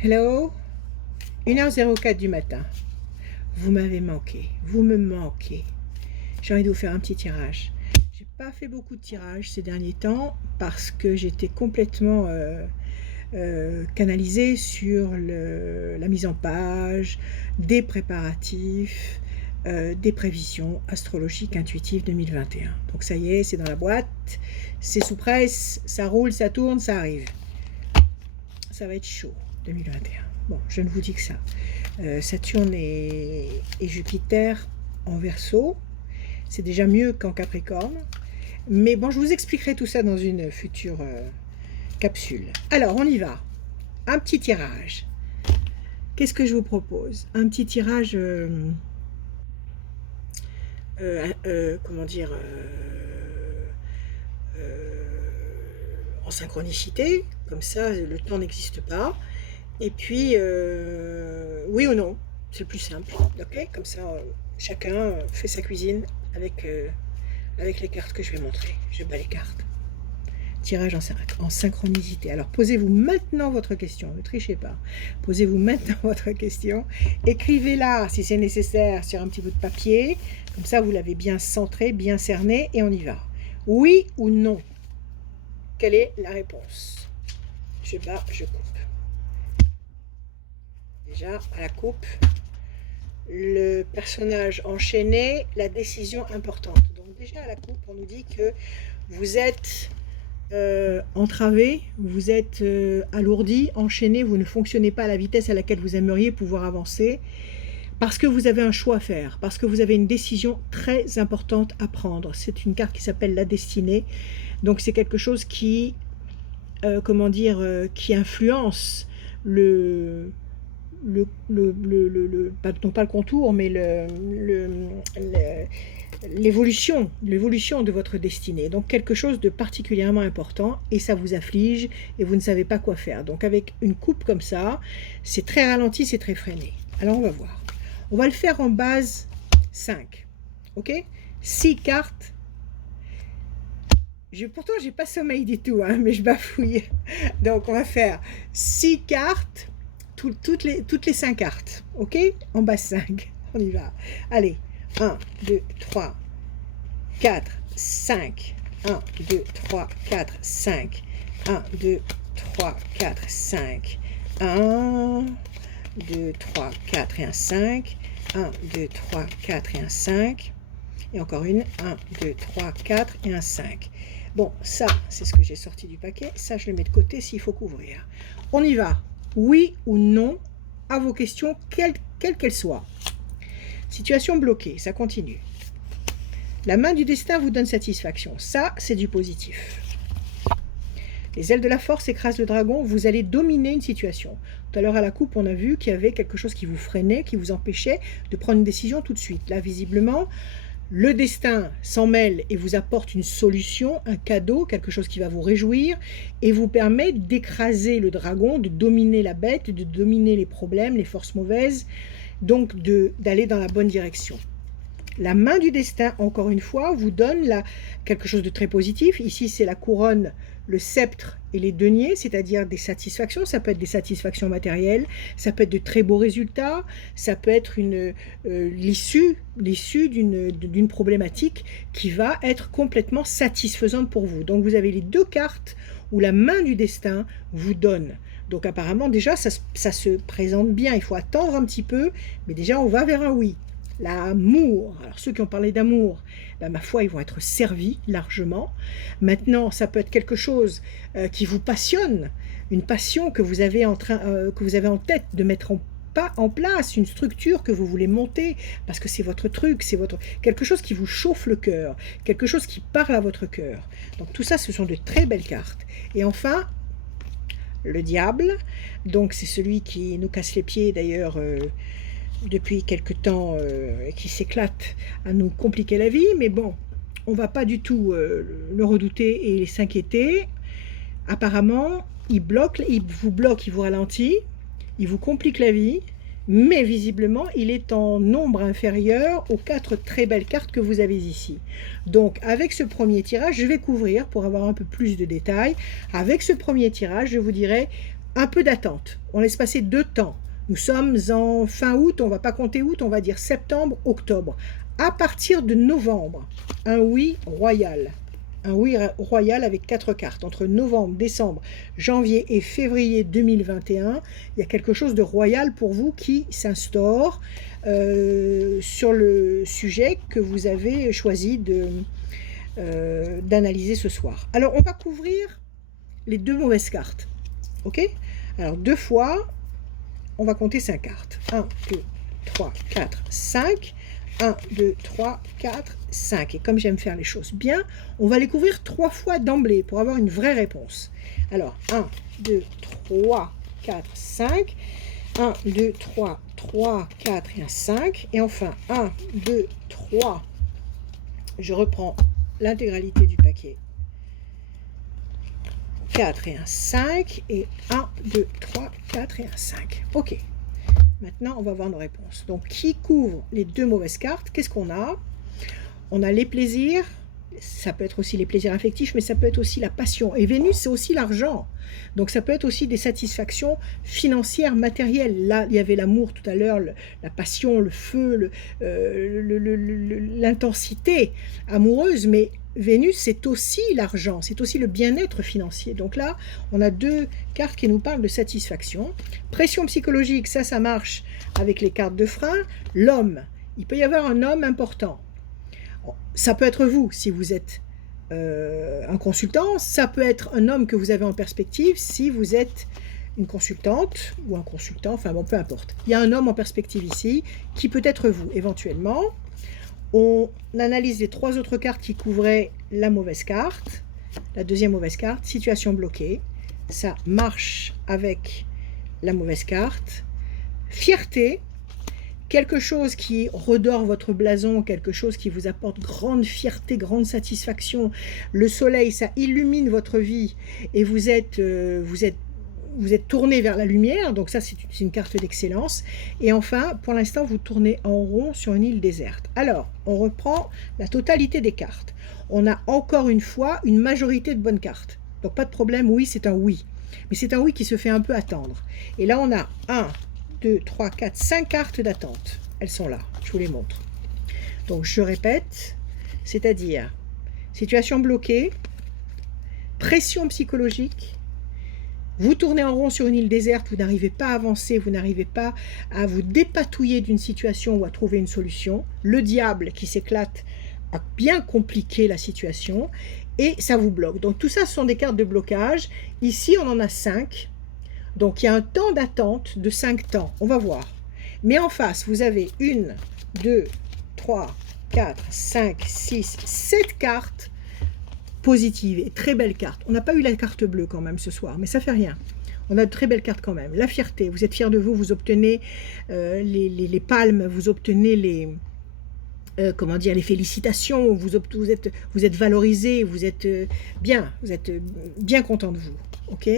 Hello, 1h04 du matin. Vous m'avez manqué, vous me manquez. J'ai envie de vous faire un petit tirage. J'ai pas fait beaucoup de tirages ces derniers temps parce que j'étais complètement canalisée sur la mise en page, des préparatifs, des prévisions astrologiques intuitives 2021. Donc ça y est, c'est dans la boîte, c'est sous presse, ça roule, ça tourne, ça arrive. Ça va être chaud 2021. Bon, je ne vous dis que ça. Saturne et Jupiter en Verseau, c'est déjà mieux qu'en Capricorne. Mais bon, je vous expliquerai tout ça dans une future capsule. Alors, on y va. Un petit tirage. Qu'est-ce que je vous propose? Un petit tirage, comment dire, en synchronicité, comme ça, le temps n'existe pas. Et puis, oui ou non, c'est le plus simple, ok? Comme ça, chacun fait sa cuisine avec les cartes que je vais montrer. Je bats les cartes. Tirage en synchronicité. Alors, posez-vous maintenant votre question, ne trichez pas. Posez-vous maintenant votre question. Écrivez-la, si c'est nécessaire, sur un petit bout de papier. Comme ça, vous l'avez bien centré, bien cerné, et on y va. Oui ou non? Quelle est la réponse? Je bats, je coupe. Déjà, à la coupe, le personnage enchaîné, la décision importante. Donc déjà, à la coupe, on nous dit que vous êtes entravé, vous êtes alourdi, enchaîné, vous ne fonctionnez pas à la vitesse à laquelle vous aimeriez pouvoir avancer, parce que vous avez un choix à faire, parce que vous avez une décision très importante à prendre. C'est une carte qui s'appelle la destinée, donc c'est quelque chose qui, qui influence non pas le contour, mais l'évolution de votre destinée. Donc quelque chose de particulièrement important, et ça vous afflige, et vous ne savez pas quoi faire. Donc avec une coupe comme ça, c'est très ralenti, c'est très freiné. Alors on va voir. On va le faire en base 5. Ok? 6 cartes. Pourtant, j'ai pas sommeil du tout, hein, mais je bafouille. Donc on va faire 6 cartes. Toutes les 5 cartes, ok? En base 5, on y va. Allez, 1, 2, 3, 4, 5. 1, 2, 3, 4, 5. 1, 2, 3, 4, 5. 1, 2, 3, 4 et un 5. 1, 2, 3, 4 et un 5. Et encore une, 1, 2, 3, 4 et un 5. Bon, ça, c'est ce que j'ai sorti du paquet. Ça, je le mets de côté s'il faut couvrir. On y va. Oui ou non à vos questions, quelles qu'elles soient. Situation bloquée, ça continue. La main du destin vous donne satisfaction. Ça, c'est du positif. Les ailes de la force écrasent le dragon, vous allez dominer une situation. Tout à l'heure à la coupe, on a vu qu'il y avait quelque chose qui vous freinait, qui vous empêchait de prendre une décision tout de suite. Là, visiblement, le destin s'en mêle et vous apporte une solution, un cadeau, quelque chose qui va vous réjouir et vous permet d'écraser le dragon, de dominer la bête, de dominer les problèmes, les forces mauvaises, donc d'aller dans la bonne direction. La main du destin, encore une fois, vous donne quelque chose de très positif. Ici, c'est la couronne, le sceptre et les deniers, c'est-à-dire des satisfactions. Ça peut être des satisfactions matérielles, ça peut être de très beaux résultats, ça peut être l'issue d'une problématique qui va être complètement satisfaisante pour vous. Donc, vous avez les 2 cartes où la main du destin vous donne. Donc, apparemment, déjà, ça se présente bien. Il faut attendre un petit peu, mais déjà, on va vers un oui. L'amour, alors ceux qui ont parlé d'amour, ben, ma foi, ils vont être servis largement. Maintenant, ça peut être quelque chose qui vous passionne, une passion que vous avez en tête de mettre en place, une structure que vous voulez monter, parce que c'est votre truc, c'est quelque chose qui vous chauffe le cœur, quelque chose qui parle à votre cœur. Donc tout ça, ce sont de très belles cartes. Et enfin, le diable, donc c'est celui qui nous casse les pieds d'ailleurs, depuis quelque temps, qui s'éclate à nous compliquer la vie, mais bon, on va pas du tout le redouter et s'inquiéter. Apparemment, il vous bloque, il vous ralentit, il vous complique la vie, mais visiblement, il est en nombre inférieur aux 4 très belles cartes que vous avez ici. Donc, avec ce premier tirage, je vais couvrir pour avoir un peu plus de détails. Avec ce premier tirage, je vous dirai un peu d'attente. On laisse passer 2 temps. Nous sommes en fin août, on ne va pas compter août, on va dire septembre, octobre. À partir de novembre, un oui royal. Un oui royal avec 4 cartes. Entre novembre, décembre, janvier et février 2021, il y a quelque chose de royal pour vous qui s'instaure sur le sujet que vous avez choisi d'analyser ce soir. Alors, on va couvrir les 2 mauvaises cartes. Ok? Alors, 2 fois, on va compter 5 cartes. 1, 2, 3, 4, 5. 1, 2, 3, 4, 5. Et comme j'aime faire les choses bien, on va les couvrir 3 fois d'emblée pour avoir une vraie réponse. Alors, 1, 2, 3, 4, 5. 1, 2, 3, 3, 4 et un 5. Et enfin, 1, 2, 3. Je reprends l'intégralité du paquet. 4 et un 5. Et 1, 2, 3, 4 et un 5. Ok. Maintenant, on va voir nos réponses. Donc, qui couvre les 2 mauvaises cartes? Qu'est-ce qu'on a? On a les plaisirs. Ça peut être aussi les plaisirs affectifs, mais ça peut être aussi la passion. Et Vénus, c'est aussi l'argent. Donc, ça peut être aussi des satisfactions financières, matérielles. Là, il y avait l'amour tout à l'heure, la passion, le feu, l'intensité amoureuse. Mais Vénus, c'est aussi l'argent, c'est aussi le bien-être financier. Donc là, on a 2 cartes qui nous parlent de satisfaction. Pression psychologique, ça marche avec les cartes de frein. L'homme, il peut y avoir un homme important. Ça peut être vous, si vous êtes un consultant. Ça peut être un homme que vous avez en perspective, si vous êtes une consultante ou un consultant, enfin bon, peu importe. Il y a un homme en perspective ici, qui peut être vous, éventuellement. On analyse les 3 autres cartes qui couvraient la mauvaise carte, la deuxième mauvaise carte, situation bloquée. Ça marche avec la mauvaise carte. Fierté, quelque chose qui redore votre blason, quelque chose qui vous apporte grande fierté, grande satisfaction. Le soleil, ça illumine votre vie et vous êtes tourné vers la lumière, donc ça c'est une carte d'excellence. Et enfin, pour l'instant, vous tournez en rond sur une île déserte. Alors, on reprend la totalité des cartes. On a encore une fois une majorité de bonnes cartes. Donc pas de problème, oui, c'est un oui. Mais c'est un oui qui se fait un peu attendre. Et là, on a 1, 2, 3, 4, 5 cartes d'attente. Elles sont là, je vous les montre. Donc je répète, c'est-à-dire situation bloquée, pression psychologique, vous tournez en rond sur une île déserte, vous n'arrivez pas à avancer, vous n'arrivez pas à vous dépatouiller d'une situation ou à trouver une solution. Le diable qui s'éclate a bien compliqué la situation et ça vous bloque. Donc tout ça, ce sont des cartes de blocage. Ici, on en a 5. Donc il y a un temps d'attente de 5 temps. On va voir. Mais en face, vous avez 1, 2, 3, 4, 5, 6, 7 cartes positive et très belle carte. On n'a pas eu la carte bleue quand même ce soir, mais ça fait rien. On a de très belles cartes quand même. La fierté, vous êtes fiers de vous, vous obtenez les palmes, vous obtenez les félicitations, vous êtes valorisé, vous êtes bien content de vous. Ok.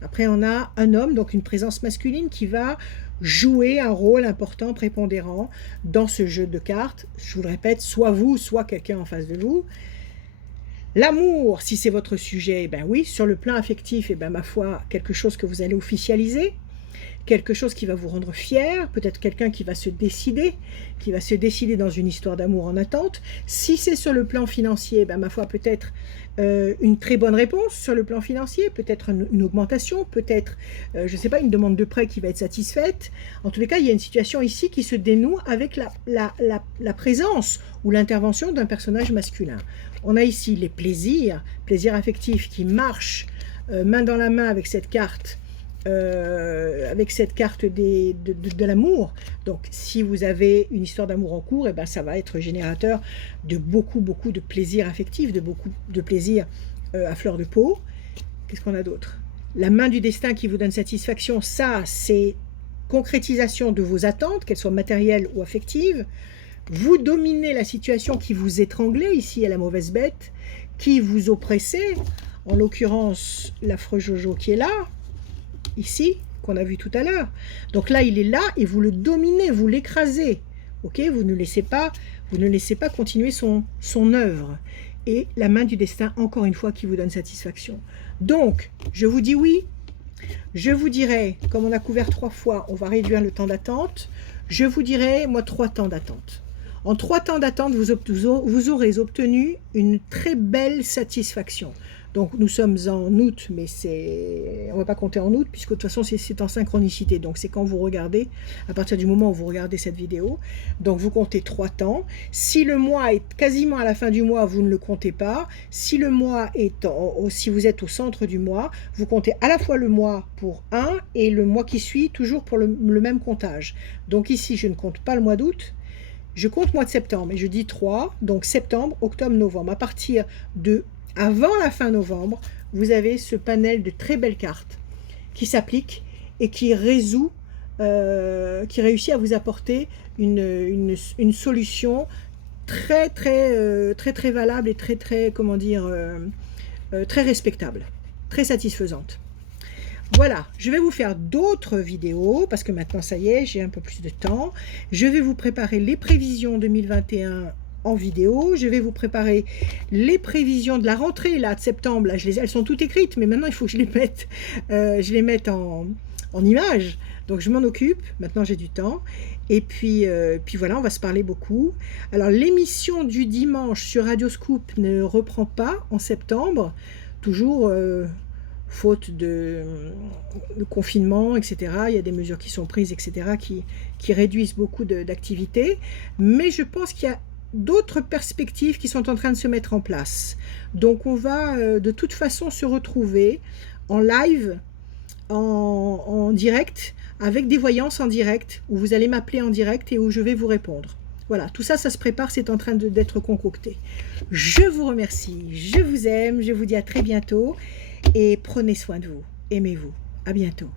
Après, on a un homme, donc une présence masculine qui va jouer un rôle important, prépondérant dans ce jeu de cartes. Je vous le répète, soit vous, soit quelqu'un en face de vous. L'amour, si c'est votre sujet, eh ben oui, sur le plan affectif, eh ben ma foi, quelque chose que vous allez officialiser, quelque chose qui va vous rendre fier, peut-être quelqu'un qui va se décider dans une histoire d'amour en attente. Si c'est sur le plan financier, eh ben ma foi, peut-être une très bonne réponse sur le plan financier, peut-être une augmentation, peut-être, je ne sais pas, une demande de prêt qui va être satisfaite. En tous les cas, il y a une situation ici qui se dénoue avec la présence ou l'intervention d'un personnage masculin. On a ici les plaisirs affectifs qui marchent main dans la main avec cette carte de l'amour. Donc si vous avez une histoire d'amour en cours, eh ben, ça va être générateur de beaucoup de plaisir affectif, de beaucoup de plaisir à fleur de peau. Qu'est-ce qu'on a d'autre? La main du destin qui vous donne satisfaction, ça c'est concrétisation de vos attentes, qu'elles soient matérielles ou affectives. Vous dominez la situation qui vous étranglait, ici à la mauvaise bête, qui vous oppressait, en l'occurrence l'affreux Jojo qui est là, ici, qu'on a vu tout à l'heure. Donc là, il est là et vous le dominez, vous l'écrasez. Ok, vous ne laissez pas continuer son œuvre. Et la main du destin, encore une fois, qui vous donne satisfaction. Donc, je vous dis oui, Je vous dirai, comme on a couvert 3 fois, on va réduire le temps d'attente. Je vous dirai, moi, 3 temps d'attente. En 3 temps d'attente, vous aurez obtenu une très belle satisfaction. Donc nous sommes en août, mais on ne va pas compter en août, puisque de toute façon c'est en synchronicité. Donc c'est quand vous regardez, à partir du moment où vous regardez cette vidéo. Donc vous comptez 3 temps. Si le mois est quasiment à la fin du mois, vous ne le comptez pas. Si le mois est si vous êtes au centre du mois, vous comptez à la fois le mois pour 1 et le mois qui suit, toujours pour le même comptage. Donc ici, je ne compte pas le mois d'août. Je compte mois de septembre et je dis 3, donc septembre, octobre, novembre. À partir de avant la fin novembre, vous avez ce panel de très belles cartes qui s'appliquent et qui résout, qui réussit à vous apporter une solution très valable et comment dire, très respectable, très satisfaisante. Voilà, je vais vous faire d'autres vidéos, parce que maintenant, ça y est, j'ai un peu plus de temps. Je vais vous préparer les prévisions 2021 en vidéo. Je vais vous préparer les prévisions de la rentrée, là, de septembre. Là, elles sont toutes écrites, mais maintenant, il faut que je les mette en images. Donc, je m'en occupe. Maintenant, j'ai du temps. Et puis voilà, on va se parler beaucoup. Alors, l'émission du dimanche sur Radio Scoop ne reprend pas en septembre. Toujours... faute de confinement, etc. Il y a des mesures qui sont prises, etc., qui réduisent beaucoup d'activités. Mais je pense qu'il y a d'autres perspectives qui sont en train de se mettre en place. Donc on va de toute façon se retrouver en live, en direct, avec des voyances en direct, où vous allez m'appeler en direct et où je vais vous répondre. Voilà, tout ça, ça se prépare, c'est en train d'être concocté. Je vous remercie, je vous aime, je vous dis à très bientôt. Et prenez soin de vous, aimez-vous. À bientôt.